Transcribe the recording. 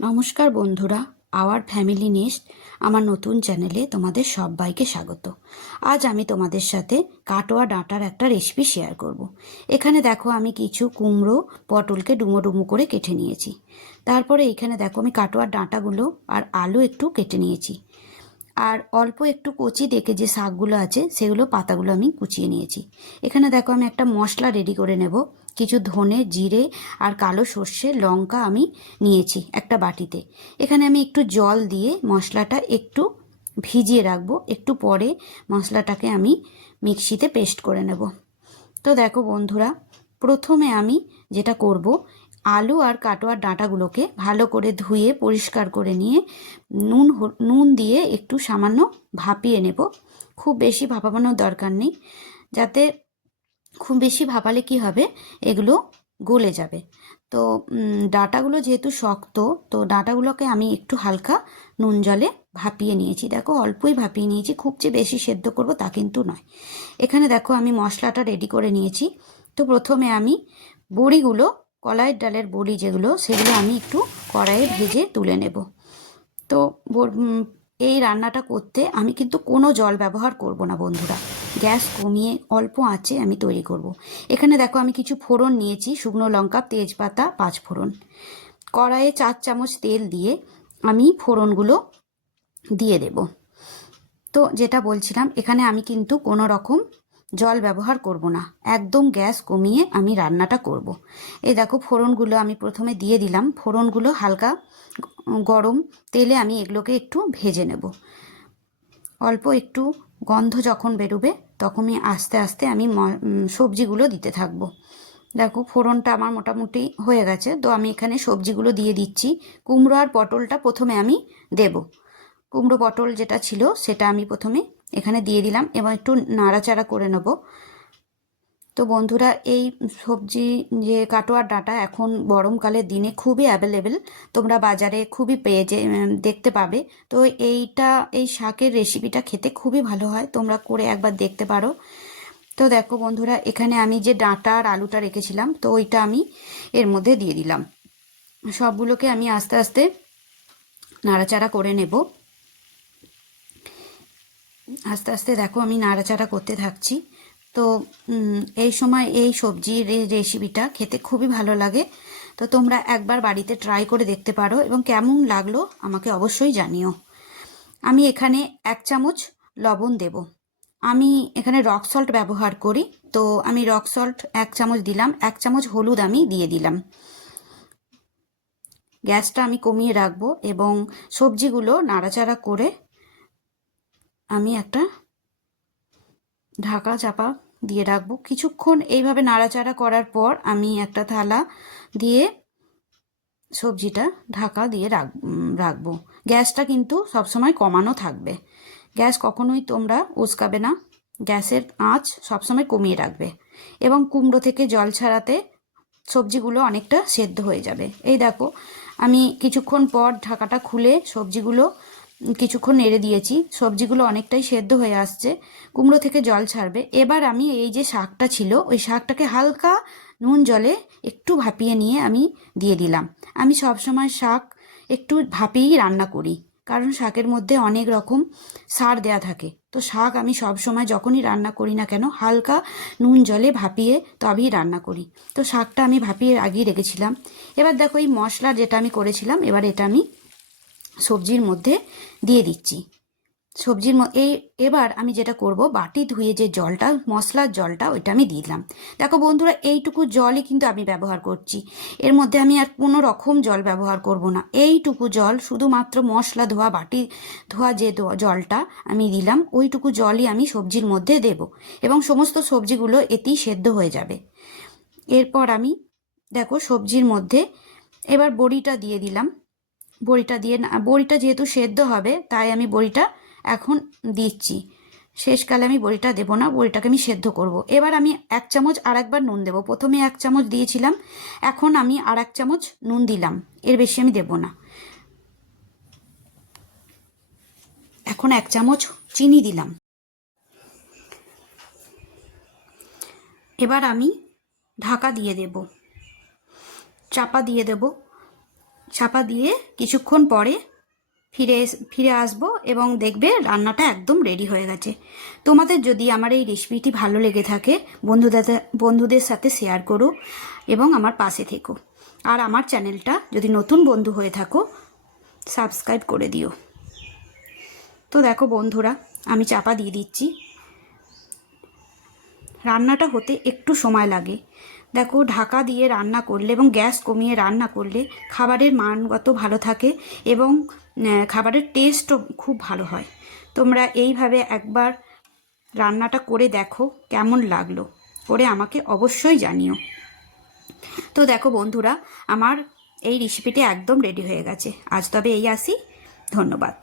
নমস্কার বন্ধুরা, our family nest আমার নতুন চ্যানেলে তোমাদের সবাইকে স্বাগত। আজ আমি তোমাদের সাথে কাটোয়া ডাঁটার একটা রেসিপি শেয়ার করব। এখানে দেখো আমি কিছু কুমড়ো পটলকে ডুমো ডুমো করে কেটে নিয়েছি। তারপরে এখানে দেখো আমি কাটোয়ার ডাঁটাগুলো আর আলু একটু কেটে নিয়েছি। আর অল্প একটু কচি দেখে যে শাকগুলো আছে সেগুলো পাতাগুলো আমি কুচিয়ে নিয়েছি। এখানে দেখো আমি একটা মশলা রেডি করে নেব। কিছু ধনে, জিরে আর কালো সর্ষে, লঙ্কা আমি নিয়েছি একটা বাটিতে। এখানে আমি একটু জল দিয়ে মশলাটা একটু ভিজিয়ে রাখবো, একটু পরে মশলাটাকে আমি মিক্সিতে পেস্ট করে নেব। তো দেখো বন্ধুরা, প্রথমে আমি যেটা করব, আলু আর কাটোয়ার ডাঁটাগুলোকে ভালো করে ধুয়ে পরিষ্কার করে নিয়ে নুন দিয়ে একটু সামান্য ভাপিয়ে নেব। খুব বেশি ভাপানোর দরকার নেই, যাতে খুব বেশি ভাপালে কি হবে, এগুলো গলে যাবে। তো ডাঁটাগুলো যেহেতু শক্ত, তো ডাঁটাগুলোকে আমি একটু হালকা নুন জলে ভাপিয়ে নিয়েছি। দেখো অল্পই ভাপিয়ে নিয়েছি, খুব যে বেশি সেদ্ধ করব তা কিন্তু নয়। এখানে দেখো আমি মশলাটা রেডি করে নিয়েছি। তো প্রথমে আমি বড়িগুলো, কলাইয়ের ডালের বড়ি যেগুলো, সেগুলো আমি একটু কড়াইয়ে ভেজে তুলে নেব। তো এই রান্নাটা করতে আমি কিন্তু কোনো জল ব্যবহার করব না বন্ধুরা, গ্যাস কমিয়ে অল্প আঁচে আমি তৈরি করব। এখানে দেখো আমি কিছু ফোড়ন নিয়েছি, শুকনো লঙ্কা, তেজপাতা, পাঁচ ফোড়ন। কড়াইয়ে 4 চামচ তেল দিয়ে আমি ফোড়নগুলো দিয়ে দেব। তো যেটা বলছিলাম, এখানে আমি কিন্তু কোনো রকম জল ব্যবহার করব না, একদম গ্যাস কমিয়ে আমি রান্নাটা করব। এই দেখো ফোড়নগুলো আমি প্রথমে দিয়ে দিলাম। ফোড়নগুলো হালকা গরম তেলে আমি এগুলোকে একটু ভেজে নেব। অল্প একটু গন্ধ যখন বেরোবে তখনই আস্তে আস্তে আমি সবজিগুলো দিতে থাকবো। দেখো ফোড়নটা আমার মোটামুটি হয়ে গেছে, তো আমি এখানে সবজিগুলো দিয়ে দিচ্ছি। কুমড়ো আর পটলটা প্রথমে আমি দেব। কুমড়ো পটল যেটা ছিল সেটা আমি প্রথমে এখানে দিয়ে দিলাম এবং একটু নাড়াচাড়া করে নেব। তো বন্ধুরা, এই সবজি যে কাটোয়ার ডাঁটা এখন গরমকালের দিনে খুবই অ্যাভেলেবেল, তোমরা বাজারে খুবই পেয়ে যে দেখতে পাবে। তো এই শাকের রেসিপিটা খেতে খুবই ভালো হয়, তোমরা করে একবার দেখতে পারো। তো দেখো বন্ধুরা, এখানে আমি যে ডাঁটা আর আলুটা রেখেছিলাম, তো ওইটা আমি এর মধ্যে দিয়ে দিলাম। সবগুলোকে আমি আস্তে আস্তে নাড়াচাড়া করে নেব। আস্তে আস্তে দেখো আমি নাড়াচাড়া করতে থাকছি। তো এই সময় এই সবজির রেসিপিটা খেতে খুবই ভালো লাগে। তো তোমরা একবার বাড়িতে ট্রাই করে দেখতে পারো এবং কেমন লাগলো আমাকে অবশ্যই জানিও। আমি এখানে 1 চামচ লবণ দেব। আমি এখানে রক সল্ট ব্যবহার করি, তো আমি রক সল্ট 1 চামচ দিলাম। 1 চামচ হলুদ আমি দিয়ে দিলাম। গ্যাসটা আমি কমিয়ে রাখবো এবং সবজিগুলো নাড়াচাড়া করে আমি একটা ঢাকা চাপা দিয়ে রাখবো। কিছুক্ষণ এইভাবে নাড়াচাড়া করার পর আমি একটা থালা দিয়ে সবজিটা ঢাকা দিয়ে রাখবো। গ্যাসটা কিন্তু সবসময় কমানো থাকবে, গ্যাস কখনোই তোমরা উস্কাবে না, গ্যাসের আঁচ সবসময় কমিয়ে রাখবে এবং কুমড়ো থেকে জল ছাড়াতে সবজিগুলো অনেকটা সেদ্ধ হয়ে যাবে। এই দেখো আমি কিছুক্ষণ পর ঢাকাটা খুলে সবজিগুলো কিছুক্ষণ নেড়ে দিয়েছি, সবজিগুলো অনেকটাই সেদ্ধ হয়ে আসছে, কুমড়ো থেকে জল ছাড়বে। এবার আমি এই যে শাকটা ছিল ওই শাকটাকে হালকা নুন জলে একটু ভাপিয়ে নিয়ে আমি দিয়ে দিলাম। আমি সবসময় শাক একটু ভাপিয়েই রান্না করি, কারণ শাকের মধ্যে অনেক রকম সার দেয়া থাকে। তো শাক আমি সবসময় যখনই রান্না করি না কেন হালকা নুন জলে ভাপিয়ে তবেই রান্না করি। তো শাকটা আমি ভাপিয়ে আগেই রেখেছিলাম। এবার দেখো এই মশলা যেটা আমি করেছিলাম, এবার এটা আমি সবজির মধ্যে দিয়ে দিচ্ছি। এবার আমি যেটা করব, বাটি ধুয়ে যে জলটা, মশলার জলটা, ওইটা আমি দিলাম। দেখো বন্ধুরা, এইটুকু জলই কিন্তু আমি ব্যবহার করছি, এর মধ্যে আমি আর কোনো রকম জল ব্যবহার করব না। এইটুকু জল, শুধুমাত্র মশলা ধোয়া, বাটি ধোয়া যে জলটা আমি দিলাম, ওইটুকু জলই আমি সবজির মধ্যে দেব এবং সমস্ত সবজিগুলো এতেই সেদ্ধ হয়ে যাবে। এরপর আমি দেখো সবজির মধ্যে এবার বড়িটা দিয়ে দিলাম। বড়িটা যেহেতু সেদ্ধ হবে তাই আমি বড়িটা এখন দিচ্ছি। শেষকালে আমি বড়িটা দেবো না, বড়িটাকে আমি সেদ্ধ করব। এবার আমি 1 চামচ আর একবার নুন দেবো। প্রথমে 1 চামচ দিয়েছিলাম, এখন আমি আর 1 চামচ নুন দিলাম, এর বেশি আমি দেবো না। এখন 1 চামচ চিনি দিলাম। এবার আমি ঢাকা দিয়ে দেব, চাপা দিয়ে দেব চাপা দিয়ে কিছুক্ষণ পরে ফিরে আসবো এবং দেখবে রান্নাটা একদম রেডি হয়ে গেছে। তোমাদের যদি আমার এই রেসিপিটি ভালো লেগে থাকে বন্ধুদের সাথে শেয়ার করো এবং আমার পাশে থেকো। আর আমার চ্যানেলটা যদি নতুন বন্ধু হয়ে থাকো সাবস্ক্রাইব করে দিও। তো দেখো বন্ধুরা, আমি চাপা দিয়ে দিচ্ছি। রান্নাটা হতে একটু সময় লাগে। দেখো, ঢাকা দিয়ে রান্না করলে এবং গ্যাস কমিয়ে রান্না করলে খাবারের মানগত ভালো থাকে এবং খাবারের টেস্টও খুব ভালো হয়। তোমরা এইভাবে একবার রান্নাটা করে দেখো কেমন লাগলো, করে আমাকে অবশ্যই জানিও। তো দেখো বন্ধুরা, আমার এই রেসিপিটি একদম রেডি হয়ে গেছে। আজ তবে এই আসি, ধন্যবাদ।